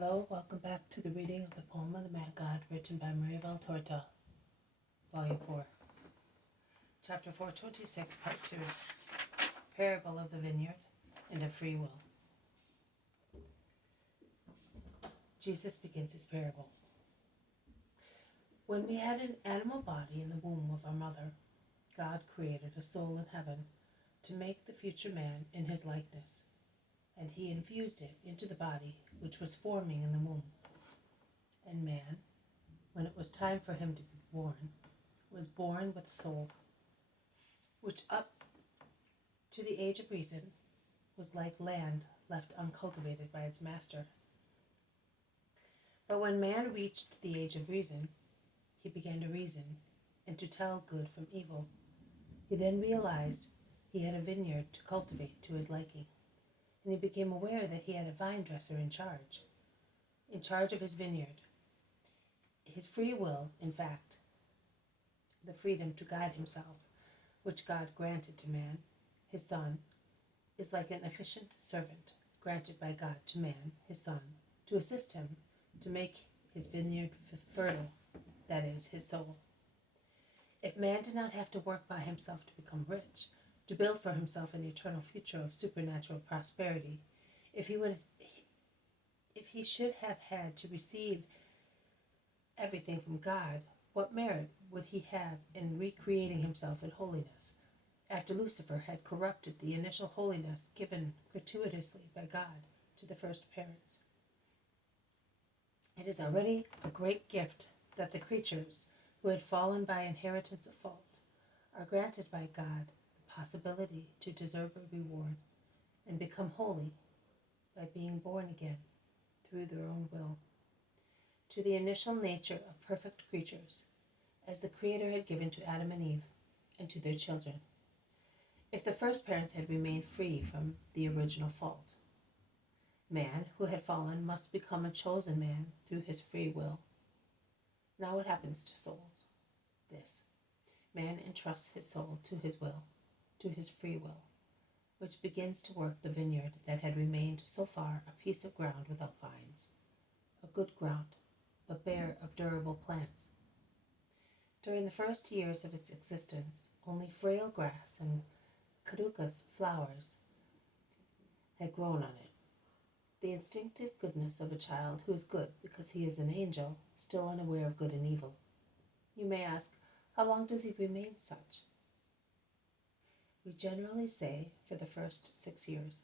Hello, welcome back to the reading of the poem of the Man God, written by Maria Valtorta, Volume 4, Chapter 426, Part 2, Parable of the Vineyard and of Free Will. Jesus begins his parable. When we had an animal body in the womb of our mother, God created a soul in heaven to make the future man in his likeness, and he infused it into the body which was forming in the womb. And man, when it was time for him to be born, was born with a soul, which up to the age of reason was like land left uncultivated by its master. But when man reached the age of reason, he began to reason and to tell good from evil. He then realized he had a vineyard to cultivate to his liking, and he became aware that he had a vine dresser in charge of his vineyard. His free will, in fact, the freedom to guide himself, which God granted to man, his son, is like an efficient servant granted by God to man, his son, to assist him to make his vineyard fertile, that is, his soul. If man did not have to work by himself to become rich, to build for himself an eternal future of supernatural prosperity, if he should have had to receive everything from God, what merit would he have in recreating himself in holiness, after Lucifer had corrupted the initial holiness given gratuitously by God to the first parents? It is already a great gift that the creatures who had fallen by inheritance of fault are granted by God the possibility to deserve a reward and become holy by being born again through their own will to the initial nature of perfect creatures, as the Creator had given to Adam and Eve and to their children, if the first parents had remained free from the original fault. Man who had fallen must become a chosen man through his free will. Now what happens to souls? This: man entrusts his soul to his will, to his free will, which begins to work the vineyard that had remained so far a piece of ground without vines, a good ground, but bare of durable plants. During the first years of its existence, only frail grass and caducous flowers had grown on it. The instinctive goodness of a child who is good because he is an angel, still unaware of good and evil. You may ask, how long does he remain such? We generally say for the first 6 years.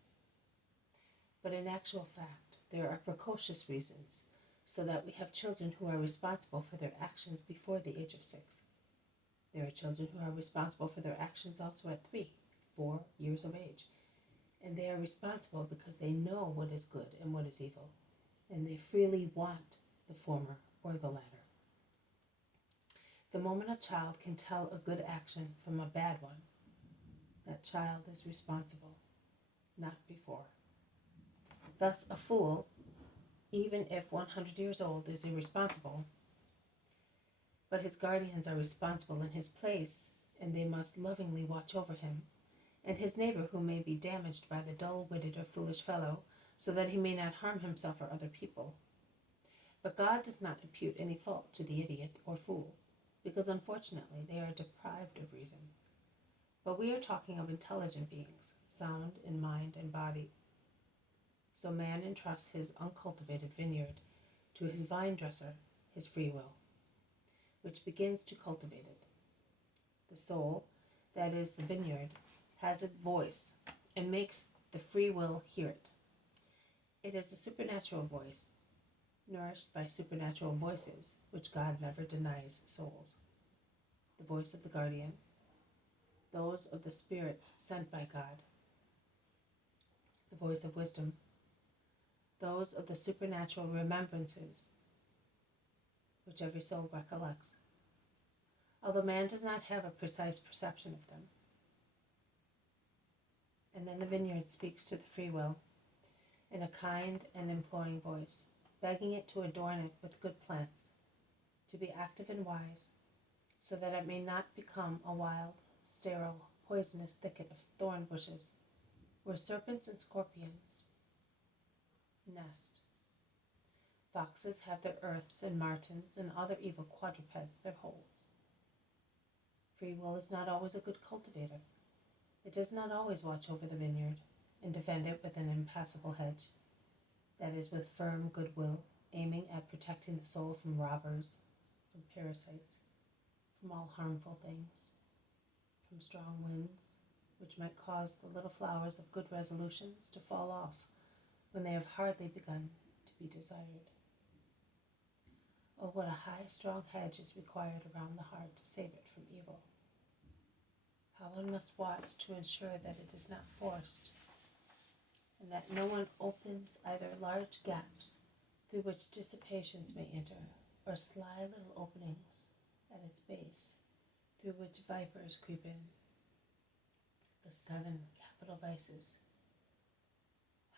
But in actual fact, there are precocious reasons, so that we have children who are responsible for their actions before the age of 6. There are children who are responsible for their actions also at 3, 4 years of age. And they are responsible because they know what is good and what is evil, and they freely want the former or the latter. The moment a child can tell a good action from a bad one, that child is responsible, not before. Thus, a fool, even if 100 years old, is irresponsible, but his guardians are responsible in his place, and they must lovingly watch over him, and his neighbor who may be damaged by the dull-witted or foolish fellow, so that he may not harm himself or other people. But God does not impute any fault to the idiot or fool, because unfortunately they are deprived of reason. But we are talking of intelligent beings, sound in mind and body. So man entrusts his uncultivated vineyard to his vine dresser, his free will, which begins to cultivate it. The soul, that is the vineyard, has a voice and makes the free will hear it. It is a supernatural voice, nourished by supernatural voices, which God never denies souls. The voice of the guardian, those of the spirits sent by God, the voice of wisdom, those of the supernatural remembrances which every soul recollects, although man does not have a precise perception of them. And then the vineyard speaks to the free will in a kind and imploring voice, begging it to adorn it with good plants, to be active and wise, so that it may not become a wild, sterile, poisonous thicket of thorn bushes, where serpents and scorpions nest, Foxes have their earths, and martens and other evil quadrupeds their holes. Free will is not always a good cultivator. It does not always watch over the vineyard and defend it with an impassable hedge, that is, with firm goodwill, aiming at protecting the soul from robbers and parasites, from all harmful things, from strong winds, which might cause the little flowers of good resolutions to fall off when they have hardly begun to be desired. Oh, what a high, strong hedge is required around the heart to save it from evil. How one must watch to ensure that it is not forced, and that no one opens either large gaps through which dissipations may enter, or sly little openings at its base through which vipers creep in. The 7 capital vices.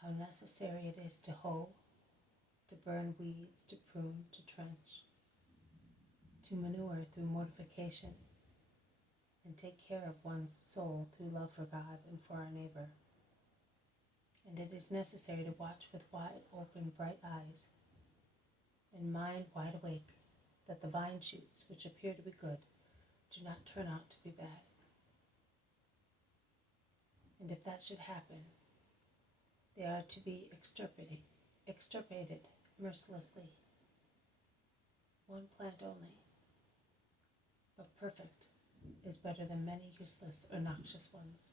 How necessary it is to hoe, to burn weeds, to prune, to trench, to manure through mortification, and take care of one's soul through love for God and for our neighbor. And it is necessary to watch with wide open, bright eyes, and mind wide awake, that the vine shoots, which appear to be good, do not turn out to be bad. And if that should happen, they are to be extirpated mercilessly. One plant only, but perfect, is better than many useless or noxious ones.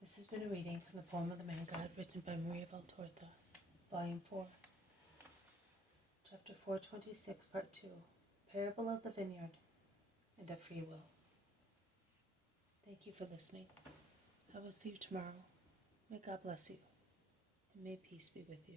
This has been a reading from The Poem of the Man God, written by Maria Valtorta, Volume 4, Chapter 426, Part 2, Parable of the Vineyard and of Free Will. Thank you for listening. I will see you tomorrow. May God bless you, and may peace be with you.